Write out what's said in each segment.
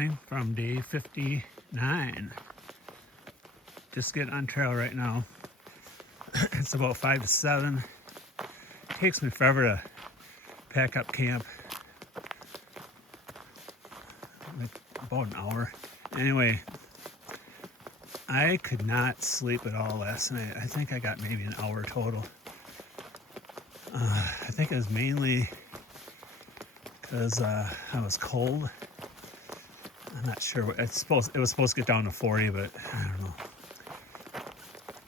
morning from day 59. Just getting on trail right now. It's about 5 to 7. It takes me forever to pack up camp. Like about an hour. Anyway, I could not sleep at all last night. I think I got maybe an hour total. I think it was mainly because I was cold. I'm not sure. It was supposed to get down to 40, but I don't know.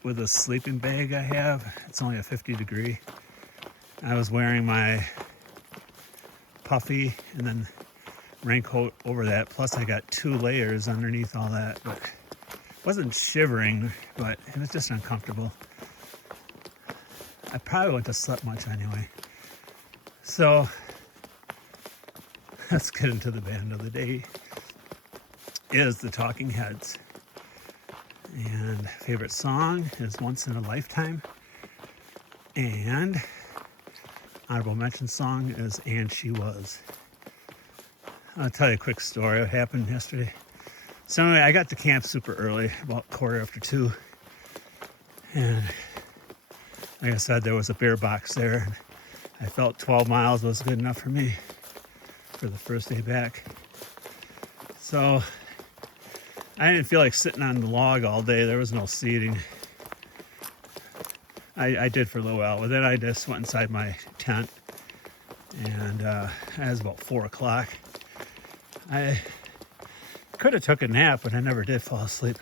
With the sleeping bag I have, it's only a 50 degree. I was wearing my puffy and then raincoat over that. Plus I got 2 layers underneath all that, but it wasn't shivering, but it was just uncomfortable. I probably wouldn't have slept much anyway. So let's get into the band of the day. Is the Talking Heads. And favorite song is Once in a Lifetime. And honorable mention song is And She Was. I'll tell you a quick story. What happened yesterday. So anyway, I got to camp super early, about 2:15. And like I said, there was a beer box there. And I felt 12 miles was good enough for me for the first day back. So I didn't feel like sitting on the log all day. There was no seating. I did for a little while, but then I just went inside my tent, and it was about 4 o'clock. I could have took a nap, but I never did fall asleep.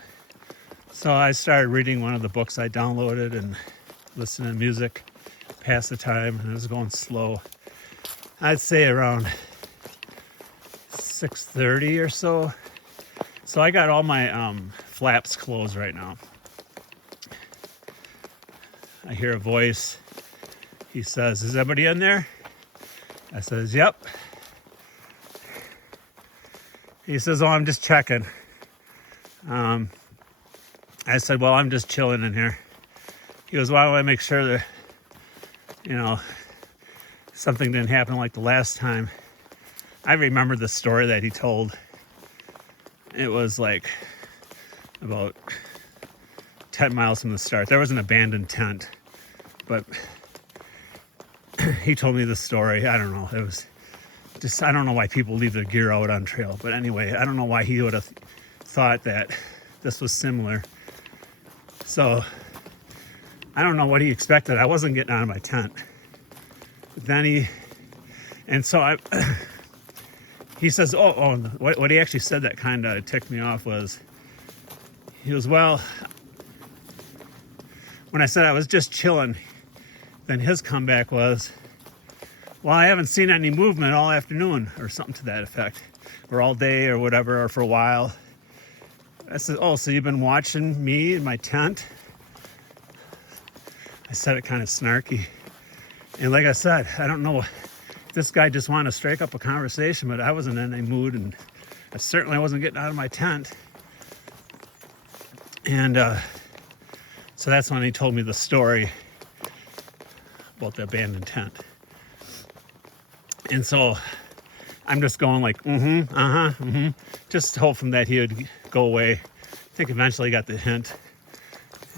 So I started reading one of the books I downloaded and listening to music, pass the time, and it was going slow. I'd say around 6:30 or so. So I got all my flaps closed right now. I hear a voice. He says, "Is everybody in there?" I says, "Yep." He says, "Oh, I'm just checking." I said, "Well, I'm just chilling in here." He goes, "Well, I want to make sure that, something didn't happen like the last time." I remember the story that he told. It was like about 10 miles from the start. There was an abandoned tent, but he told me the story. I don't know. It was just, I don't know why people leave their gear out on trail. But anyway, I don't know why he would have thought that this was similar. So I don't know what he expected. I wasn't getting out of my tent. But then he says, what he actually said that kind of ticked me off was, he goes, "Well," when I said I was just chilling, then his comeback was, "Well, I haven't seen any movement all afternoon," or something to that effect, or all day or whatever, or for a while. I said, "Oh, so you've been watching me in my tent?" I said it kind of snarky. And like I said, I don't know. This guy just wanted to strike up a conversation, but I wasn't in any mood, and I certainly wasn't getting out of my tent. And so that's when he told me the story about the abandoned tent. And so I'm just going like, just hoping that he would go away. I think eventually he got the hint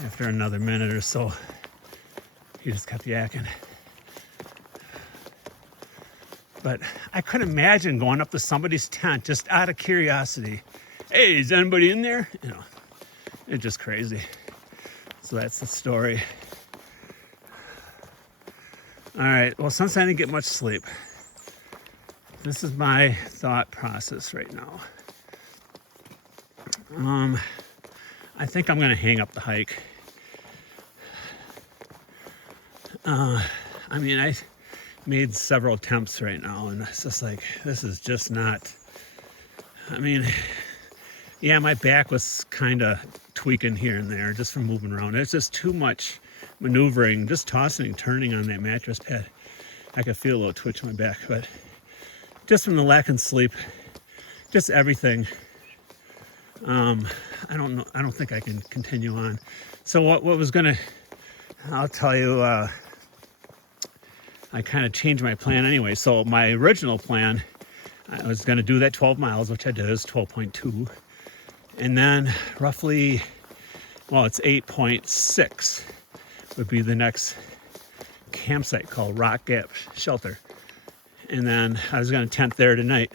after another minute or so. He just kept yakking. But I couldn't imagine going up to somebody's tent just out of curiosity. "Hey, is anybody in there?" It's just crazy. So that's the story. All right. Well, since I didn't get much sleep, this is my thought process right now. I think I'm going to hang up the hike. I made several attempts right now, and it's just like, this is just not, yeah, my back was kind of tweaking here and there just from moving around. It's just too much maneuvering, just tossing and turning on that mattress pad. I could feel a little twitch in my back, but just from the lack of sleep, just everything. I don't know. I don't think I can continue on. So I'll tell you, I kind of changed my plan anyway. So my original plan I was going to do that 12 miles, which I did. It was 12.2. And then roughly, well, it's 8.6 would be the next campsite called Rock Gap Shelter. And then I was going to tent there tonight.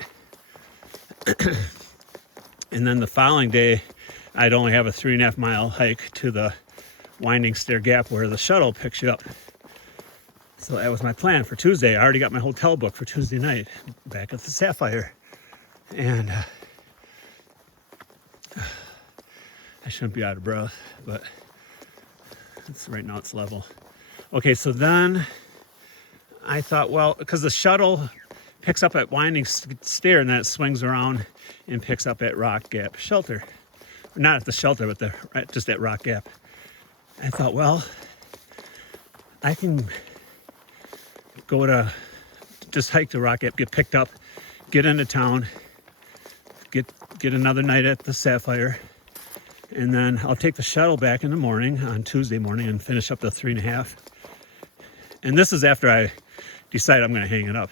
And then the following day, I'd only have a 3.5 mile hike to the winding stair gap where the shuttle picks you up. So that was my plan for Tuesday. I already got my hotel booked for Tuesday night back at the Sapphire. And I shouldn't be out of breath, but right now it's level. Okay, so then I thought, well, because the shuttle picks up at Winding Stair and then it swings around and picks up at Rock Gap Shelter. Not at the shelter, but just at Rock Gap. I thought, well, I can go to just hike to Rock Gap, get picked up, get into town, get another night at the Sapphire, and then I'll take the shuttle back in the morning on Tuesday morning and finish up the 3.5. And this is after I decide I'm going to hang it up,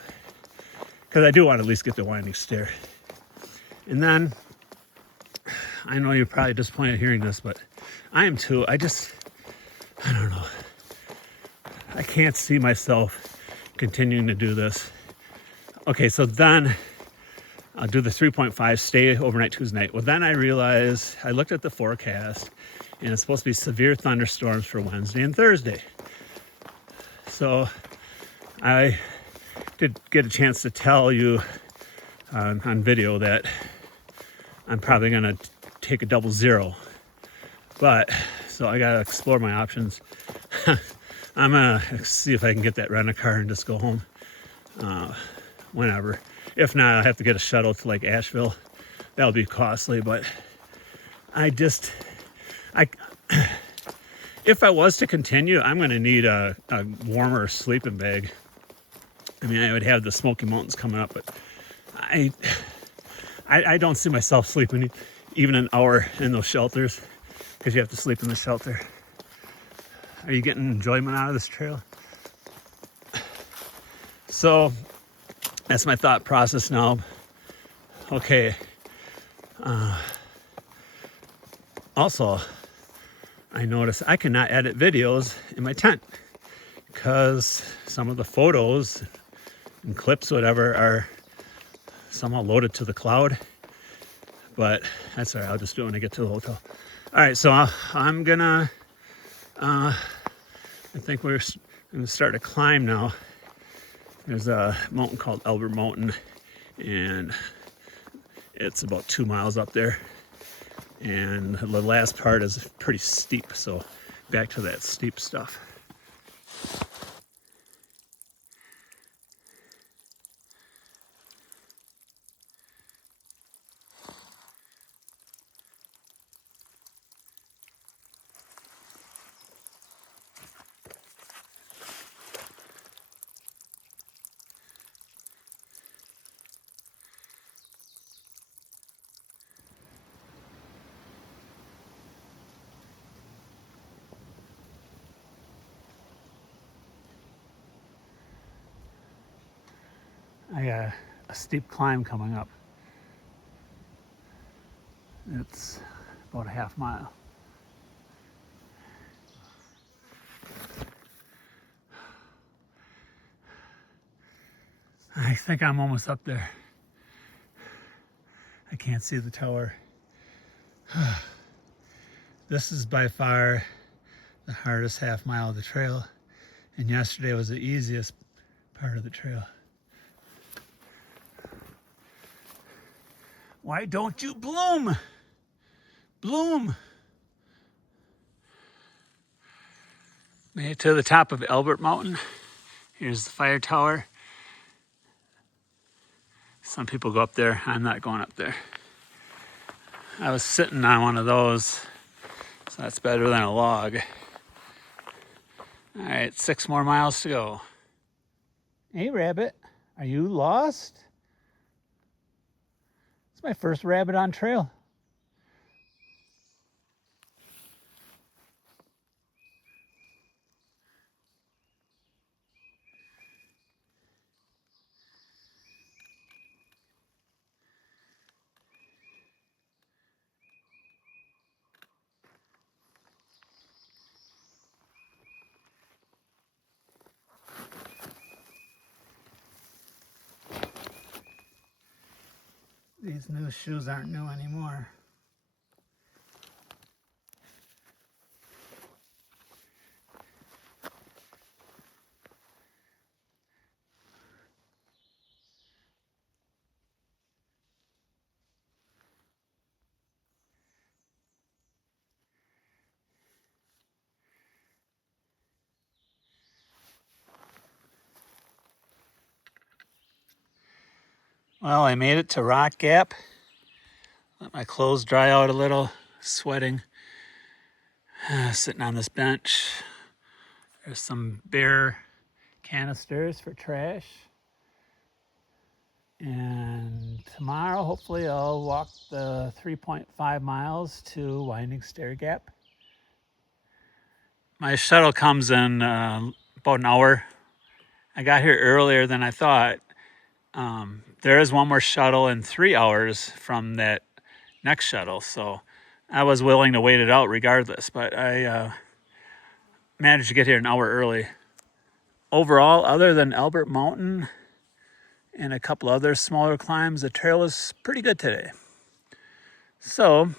because I do want to at least get the Winding Stair. And then I know you're probably disappointed hearing this, but I am too. I don't know. I can't see myself continuing to do this. Okay, so then I'll do the 3.5, stay overnight Tuesday night. Well, then I realized, I looked at the forecast, and it's supposed to be severe thunderstorms for Wednesday and Thursday. So I did get a chance to tell you on video that I'm probably going to take a 00. But, so I got to explore my options. I'm going to see if I can get that rent-a-car and just go home whenever. If not, I'll have to get a shuttle to like Asheville. That'll be costly, but if I was to continue, I'm going to need a warmer sleeping bag. I mean, I would have the Smoky Mountains coming up, but I don't see myself sleeping even an hour in those shelters, because you have to sleep in the shelter. Are you getting enjoyment out of this trail? So that's my thought process now. Okay. Also, I noticed I cannot edit videos in my tent because some of the photos and clips, whatever, are somehow loaded to the cloud. But that's all right. I'll just do it when I get to the hotel. All right. So I'm gonna. I think we're going to start to climb now. There's a mountain called Albert Mountain, and it's about 2 miles up there. And the last part is pretty steep, so back to that steep stuff. I got a steep climb coming up. It's about a half mile. I think I'm almost up there. I can't see the tower. This is by far the hardest half mile of the trail, and yesterday was the easiest part of the trail. Why don't you bloom? Bloom. Made it to the top of Albert Mountain. Here's the fire tower. Some people go up there. I'm not going up there. I was sitting on one of those, so that's better than a log. All right, 6 more miles to go. Hey, rabbit, are you lost? It's my first rabbit on trail. These new shoes aren't new anymore. Well, I made it to Rock Gap. Let my clothes dry out a little, sweating. Sitting on this bench. There's some bare canisters for trash. And tomorrow, hopefully, I'll walk the 3.5 miles to Winding Stair Gap. My shuttle comes in about an hour. I got here earlier than I thought. There is one more shuttle in 3 hours from that next shuttle, so I was willing to wait it out regardless, but I managed to get here an hour early. Overall, other than Albert Mountain and a couple other smaller climbs, the trail is pretty good today. So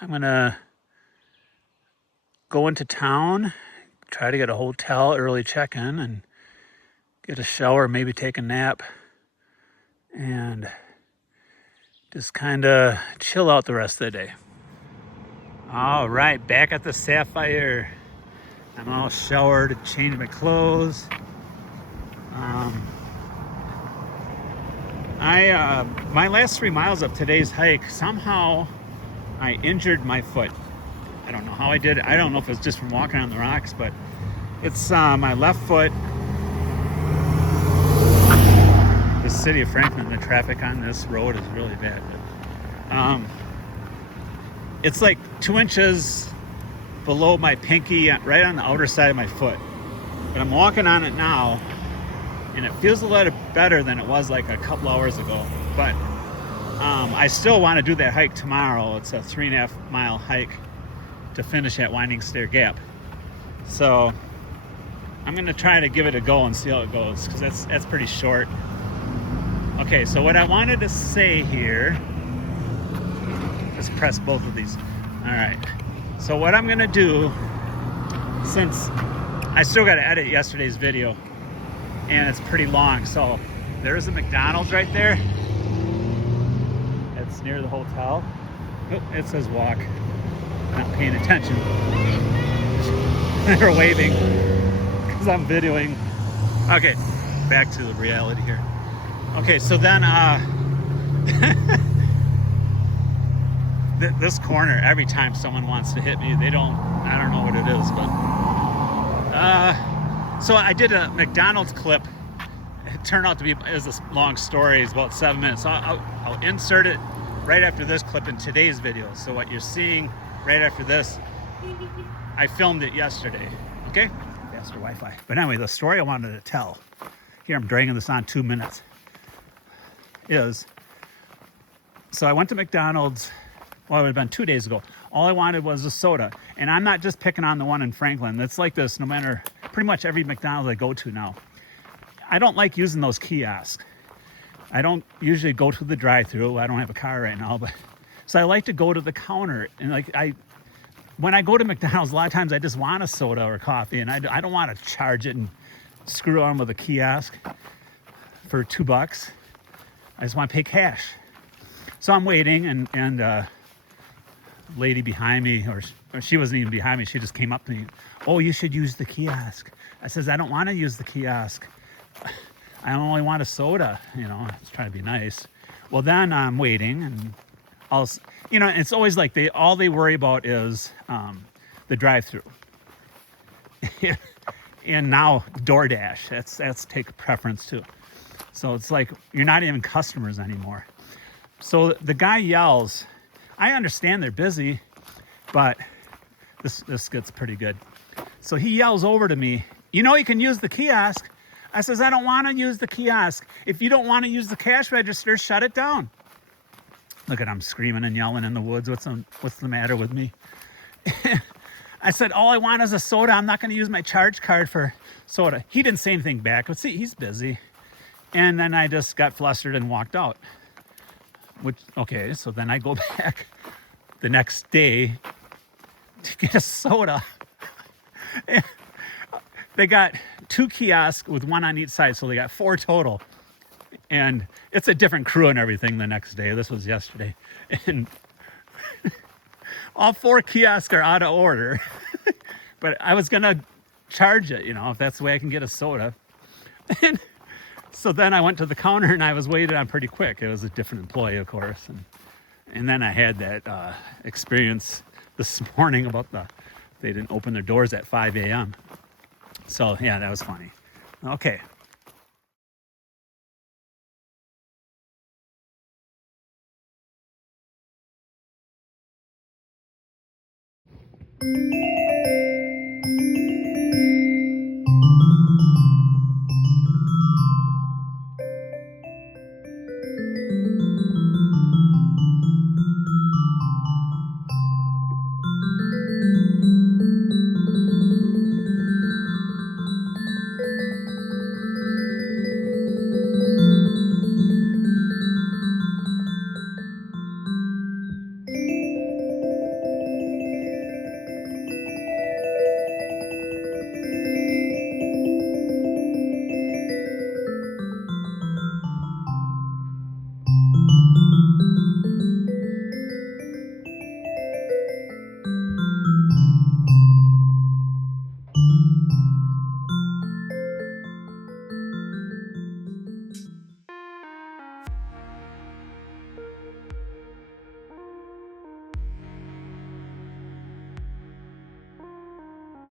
I'm gonna go into town, try to get a hotel, early check-in, and get a shower, maybe take a nap, and just kind of chill out the rest of the day. All right, back at the Sapphire. I'm all showered, changed my clothes. My last 3 miles of today's hike, somehow I injured my foot. I don't know how I did it. I don't know if it's just from walking on the rocks, but it's my left foot. The city of Franklin, the traffic on this road is really bad. It's like 2 inches below my pinky, right on the outer side of my foot. But I'm walking on it now, and it feels a lot better than it was like a couple hours ago. But I still want to do that hike tomorrow. It's a 3.5 mile hike to finish at Winding Stair Gap. So I'm gonna try to give it a go and see how it goes, because that's pretty short. Okay, so what I wanted to say here, let's press both of these. All right, so what I'm gonna do, since I still gotta edit yesterday's video and it's pretty long, so there's a McDonald's right there. It's near the hotel. Oh, it says walk. Not paying attention. They're waving because I'm videoing. Okay, back to the reality here. Okay, so then this corner, every time someone wants to hit me, I don't know what it is, but so I did a McDonald's clip. It turned out to be a long story. It's about 7 minutes. So I'll insert it right after this clip in today's video. So what you're seeing right after this, I filmed it yesterday. Okay? Faster Wi-Fi. But anyway, the story I wanted to tell, here I'm dragging this on 2 minutes, is, so I went to McDonald's, well, it would have been 2 days ago. All I wanted was a soda. And I'm not just picking on the one in Franklin. It's like this no matter, pretty much every McDonald's I go to now. I don't like using those kiosks. I don't usually go to the drive-thru. I don't have a car right now, but so I like to go to the counter. And when I go to McDonald's, a lot of times I just want a soda or coffee, and I don't want to charge it and screw on with a kiosk for $2. I just want to pay cash. So I'm waiting, and lady behind me, or she wasn't even behind me, she just came up to me. Oh, you should use the kiosk. I says, I don't want to use the kiosk. I only want a soda, I was trying to be nice. Well, then I'm waiting, and it's always like all they worry about is the drive-through. And now DoorDash, that's take preference too. So it's like you're not even customers anymore. So the guy yells, I understand they're busy, but this gets pretty good. So he yells over to me, you can use the kiosk. I says, I don't want to use the kiosk. If you don't want to use the cash register, shut it down. Look at him screaming and yelling in the woods. What's the matter with me? I said, all I want is a soda. I'm not going to use my charge card for soda. He didn't say anything back. But see, he's busy. And then I just got flustered and walked out. Okay, so then I go back the next day to get a soda. They got 2 kiosks with 1 on each side, so they got 4 total. And it's a different crew and everything the next day. This was yesterday. And all 4 kiosks are out of order. But I was going to charge it, if that's the way I can get a soda. And so then I went to the counter and I was waited on pretty quick. It was a different employee, of course. And then I had that experience this morning about they didn't open their doors at 5 a.m. So yeah, that was funny. Okay.